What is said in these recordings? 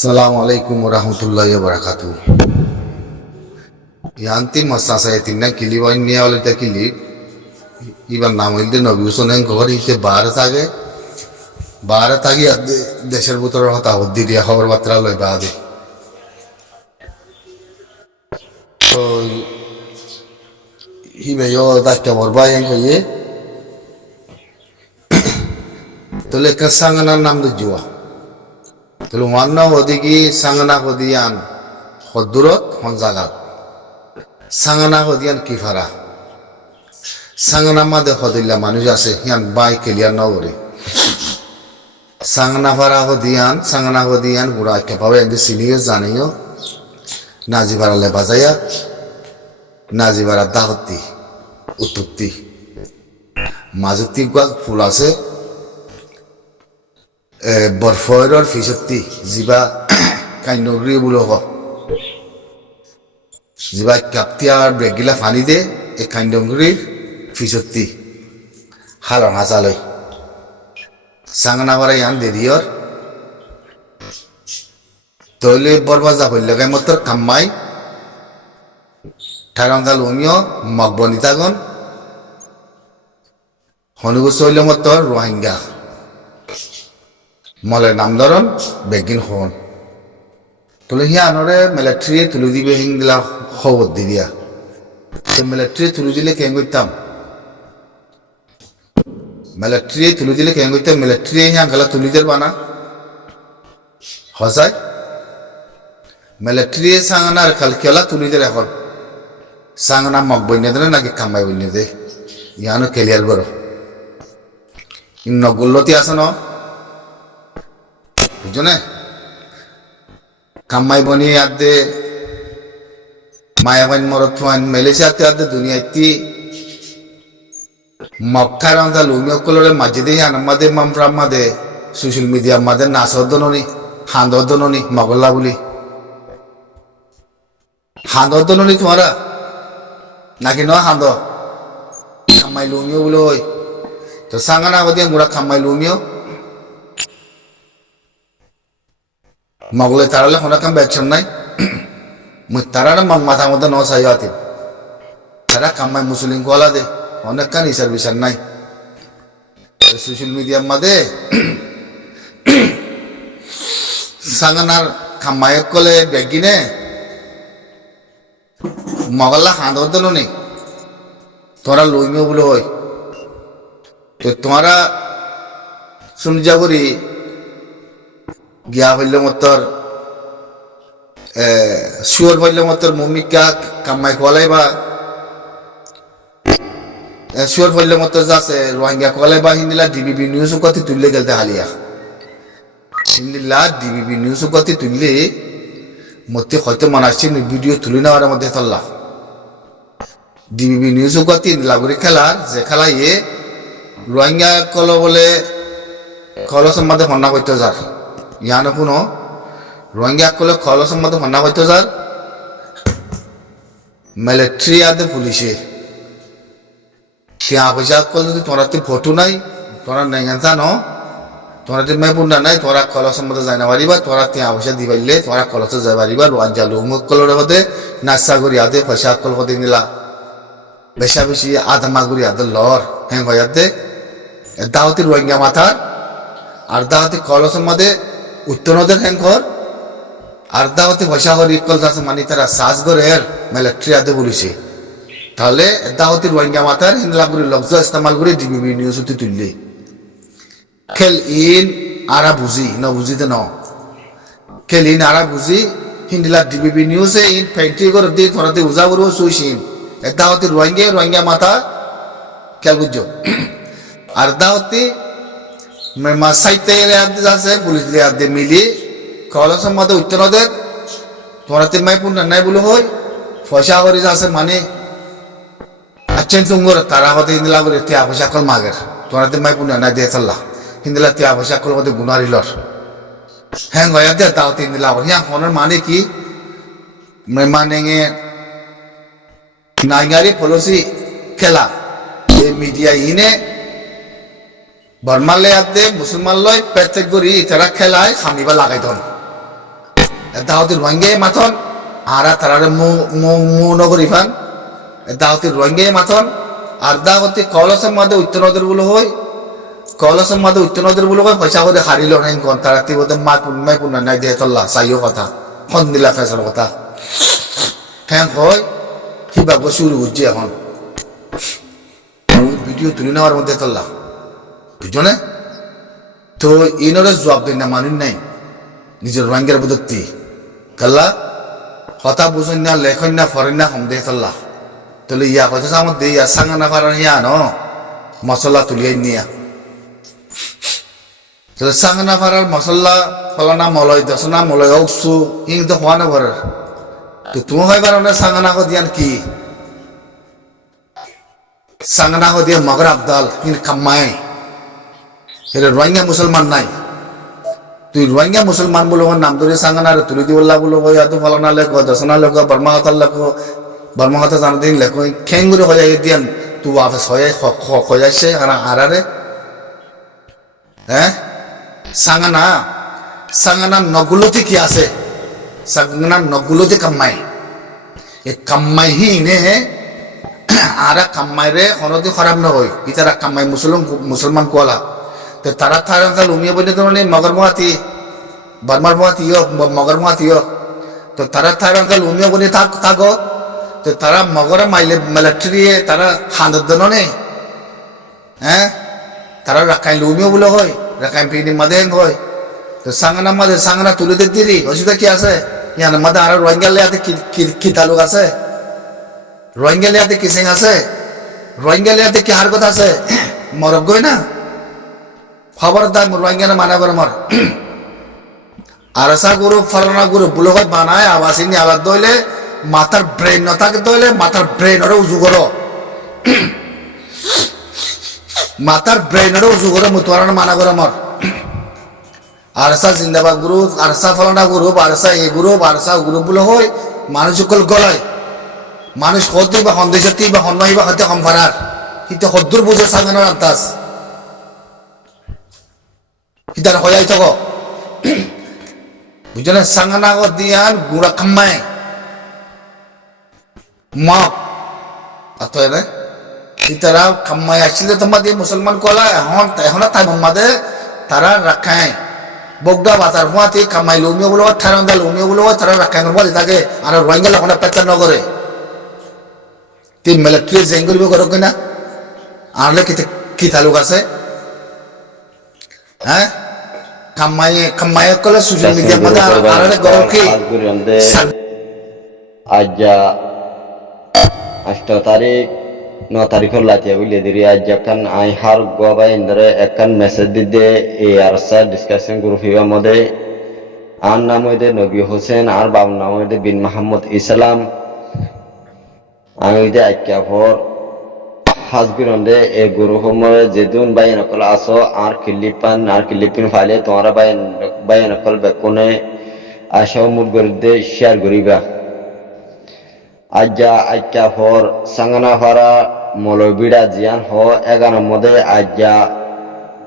Assalamualaikum warahmatullahi wabarakatuh. Yanti masa saya tinggal kili wain niya oleh tak kili. Iban nama itu Nabi Yusuf yang kau itu Bharat agi দেশের ভিতরে হতা হদ্দি দিয়া খবর বার্তা লই বাদে তো হিবে yo দায়িত্ব বরবা yang কইয়ে তোলে কা সাংনার নাম দে জুয়া তোলে মান্না ওদিকি সাংনা হদিয়ান হদুরত হনজাগাত সাংনা হদিয়ান কিফারা সাংনা মাদে হদিল্লা মানুষ আছে হিয়ান বাই কেলিয়ার নগরে Sangana para hodian gura kepawe yang di sini zaniyo nazibara lebazaya nazibara dahoti ututti mazuti gua fulase borfoiror fisatti ziba kainogri bulogo ziba kaptiar begila fani de e kainogri fisatti halon hasaloi Sangana para yang derior, tole berbaza boleh kan motor kamai, tharang kalumio magbonita gon, honugu soile motor Rohingya, malah namdaron begin hon, tole hiya anore military tuludi behing dila khawat diya, se military tuludi le kengo tam. Military tuludile kengo ite military yang kala tulider bana hosai military sangana kalkela tulider ekon sangana magboine dene nagi kamai boine de yano clear goro inno gulloti asano bujone kamai boni adde mayawan morotwan malaysia adde dunia iti Maktaran da lumio kolore majide ya namade mamramade social media made nasodononi handodononi magolla buli handodononi tumara naki no hando kamai lumio buloi to sangana godian gura kamai lumio magolle tarale hona kam baction nai muttarana mata mode no sayati tara kamai muslim ko ala de অনেক কানি সার্ভিসার নাই social মিডিয়ার মধ্যে সাংনার খামায়ক কলে বেগিনে মগল্লা হাঁদর দিল নি তোরা লইমিও বলে হয় তো তোরা শুনি যাবরি গিয়া হইলে মতর শুয়োর হইলে মতর মমিকা কামাই কলাই বা Suar boleh motor zase Rohingya kolai bah Hindila DBB news ukati tulle gelte halia Hindila DBB news ukati tulle motte khote manashin video tulina wara motte thalla DBB news ukati laguri khalar je khala ye Rohingya kolo bole kholo sammade honna koito jar yana kuno Rohingya kolo kholo sammade honna koito jar military ade police Tiap pasal kalau tu orang tu foto nai, orang nai ngansa no, orang tu main pun nai, orang kalau semua tu zaina bariba, orang tiap pasal diwale, orang kalau tu zaina bariba, orang jalu umur kalau orang tu nasa guri ada, pasal kalau tu ni lah, besi ada maguri ada lor, yang kau ada, dah tu Rohingya mata, ada tu kalau semua tu uttono tu yang kau, ada tu pasal guri kalau tu mani tera sas guri er, military ada polisi. তাহলে দাওয়াতি রোহিঙ্গা মাতার হিন্দলা করে লফজ ইস্তেমাল করে DBB news হতে তুললে খেল in আরা বুঝি না বুঝিতে ন খেল ইন আরা বুঝি হিন্দলা ডিবিবি নিউজে ইন ফ্যাক্টরি করে দিয়ে তোরাতে উজা করবো সুইসিন দাওয়াতি রোহিঙ্গা মাতা খেল বুঝছো আর দাওয়াতি সাইতে আছে পুলিশ লিয়াতে মিলি কলসের মধ্যে উত্তরদের তোরাতে মাই পুন নাই বলে হয় পয়সা করে আছে মানে Acen tunggur tarah hote hindela gure tiap pasal kal mager. Tuan ada mai punya nade salah. Hindela tiap pasal kal hote gunari lor. Hang gaya dia tahu hindela gure. Yang konon mana ki? Memang nenge nangari policy kela. Media ini Barmalle adde musulman loy petek guri tara khelai khamiba lagai don দাওয়াতি রোহিঙ্গা মাথন আরা তারারে মু নগরী fun দাওয়াতি রোহিঙ্গা মাথন আর দাওয়াতি কলসের মধ্যে উত্তরদের বলে হয় কলসের মধ্যে উত্তরদের বলে হয় পয়সা করে হারিল নাই কোন তারা তিবতে মাই পুনা নাই দিয়ে তল্লা চাইও কথা খন দিলা ফেসার কথা হ্যাঁ হয় কিবা শুরু হচ্ছে এখন ভিডিও তুলে নেওয়ার মধ্যে তল্লা বুঝছো তো ইনরে জবাব দেন না মানুষ নাই নিজের রোহিঙ্গার বুদ্ধি কাল্লা কথা বুঝুন না লেখন না ফরেন না হম দিয়ে তল্লা তাহলে ইয়া কথা আমার দিয়ে ইয়া সাঙ্গা না পারার ইয়া ন মশলা তুলিয়ে নিয়া তাহলে সাঙ্গা না পারার মশলা ফলানা মলয় দশনা মলয় অক্সু ইং তো হওয়া না ভরার তো তুমি হয় পারো না সাঙ্গা না দিয়ান কি সাঙ্গা না দিয়ে মগর আবদাল কিন্তু কামাই এটা রোহিঙ্গা মুসলমান নাই তুই রোহিঙ্গা মুসলমান বলে নাম ধরে সাঙ্গানা তুলি দিবল্লা বলো হয়তো ফলানা লেখো দশনা লেখো বর্মা হাতার লেখো বর্মা হাতা জানা দিন লেখো খেঙ্গুরে হয়ে দিয়ান তুই আফেস হয়ে আরারে হ্যাঁ সাঙ্গানা নগুলোতে কি আছে সাঙ্গানা নগুলোতে কামাই এ কামাই হি নে আরা কামাই রে হনদি খারাপ নহয় ইতারা কামাই মুসলমান কোয়ালা তো তারা থাকা লুমিয়া বলে তো মানে মগর মহাতি বর্মার মহাতি মগর মহাতি তো তারা থাকা লুমিয়া বলে থাকো তো তারা মগর মাইলে মিলিটারি তারা হান্দর নে হ্যাঁ তারা রাখাই লুমিয়া বলে হয় রাখাই পিনি মাদে হয় তো সাঙ্গানা মাদে সাঙ্গানা তুলে দিতে দিরি অসুবিধা কি আছে ইয়ার মধ্যে আর রোহিঙ্গা লিয়াতে কি তালুক আছে রোহিঙ্গা লিয়াতে কি সিং আছে রোহিঙ্গা লিয়াতে কি হার কথা আছে মরক গই না খবরদার রোহিঙ্গা মানা করে মর আরসা গুরু ফলানা গুরু বুলো বানায় আবাসিনী আলাদ দইলে মাথার ব্রেন নথাকে দইলে মাথার ব্রেন ওরে উজু করো মাথার ব্রেন ওরে উজু করো মুতোয়ারা মানা করে মর আরসা জিন্দাবাদ গ্রুপ আরসা ফলানা গ্রুপ আরসা এ গ্রুপ আরসা গ্রুপ বলে হয় মানুষ সকল গলায় মানুষ হতে বা সন্দেশতি বা সন্মাহী বা হতে সম্ভারার কিন্তু সদ্দুর বুঝে সাঙ্গানোর আন্তাজ ইতার হয়াই থাক বুঝছো না সাঙ্গানা দিয়ান গুড়া খাম্মাই মাপ আতরে ইতারা খাম্মাই আসলে তোমার দিয়ে মুসলমান কলা এখন তাই মাদে তারা রাখায় বগদা বাতার হুয়াতে খাম্মাই লুমিও বলো ঠারঙ্গা লুমিও বলো তারা রাখায় বলে থাকে আর রোহিঙ্গা লাখনা পেচার নগরে তুই মিলিটারি জেঙ্গুল করো কিনা আনলে কি তালুক আছে হ্যাঁ কামাই কলে সোশ্যাল মিডিয়ার মধ্যে আরে গরম কি আজ 8 তারিখ 9 তারিখের লাতিয়া বুঝলে দিরি আজ একখান আই হার গোবাই ইন্দরে একখান মেসেজ দিতে এই আরসা ডিসকাশন গ্রুপ হিবার মধ্যে আর নাম হইতে নবী হোসেন আর বাবার নাম হইতে বিন মাহমুদ ইসলাম আমি হইতে আজ্ঞাপর হাজবিরন্দে এ গুরু সময় যেদিন বাই নকল আসো আর কিলিপিন ফাইলে তোমারা বাই নকল বেকুনে আশাও মুড গরিদে শেয়ার করিবা আজ্ঞা আজ্ঞাপর সাঙ্গানা ফারা মলবিড়া জিয়ান হ এগানোর মধ্যে আজ্ঞা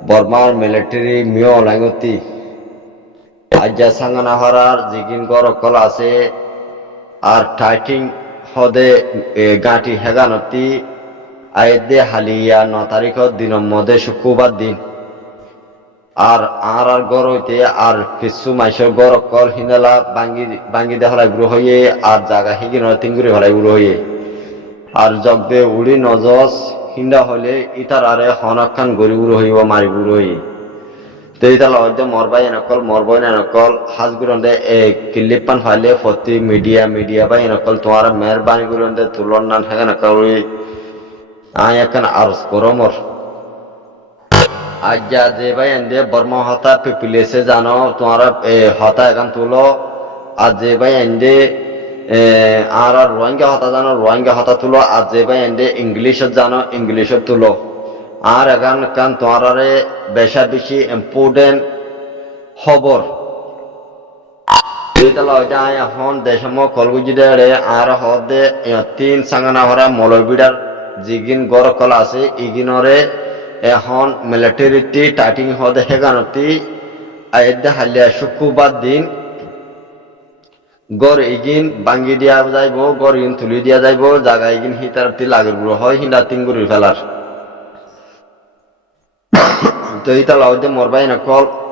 বর্মার মিলিটারি মিও লাইগতি আজ্ঞা সাঙ্গানা ফারার জিগিন গর অকল আছে আর টাইটিং হদে গাঁটি হেগানতি আইদে হালিয়া 9 তারিখের দিনের মধ্যে শুক্রবার দিন আর গড় হইতে আর কিছু মাইসের গড় কল হিনালা বাঙ্গি দে হলাই বুড়ো হইয়ে আর জাগা হিগিন তিঙ্গুরি হলাই বুড়ো হইয়ে আর জগ দে উড়ি নজস হিন্দা হলে ইতার আরে হনখান গড়ি বুড়ো হইব মারি বুড়ো হইয়ে তো ইতাল হয়তো মরবাই এনকল হাজগুরন্দে এ কিলিপান ফাইলে ফতি মিডিয়া বাই এনকল তোমার মেহরবানি গুরন্দে তুলন নান হেগান করি আই এখন আরজ করমর আজ যে ভাই এন্দে বর্মা হতা পিপিলেছে জানো তোমার হতা এখন তুলো আর যে ভাই এন্দে আর রোহিঙ্গা হতা জানো রোহিঙ্গা হতা তুলো আর যে ভাই এন্দে ইংলিশত জানো ইংলিশত তুলো আর এখন কান তোমার বেশি ইম্পর্টেন্ট খবর এখন দেশম কলগুজিদে আর হদে 3 সাঙ্গানা হরা মলবিড়ার জিগিন গড় কল আছে ইগিনরে এখন মিলিটারিটি টাইটিং হদে হেগানতি আইদে হালিয়া শুক্রবার দিন গড় ইগিন বাঙ্গি দিয়া যাইব, গড় ইগিন তুলি দিয়া যাইব, জাগা ইগিন হিতার তি লাগের গুলো হয় হিন্দা তিন গুড়ি ফেলার। তো ইতা লাউদে মরবাই না কল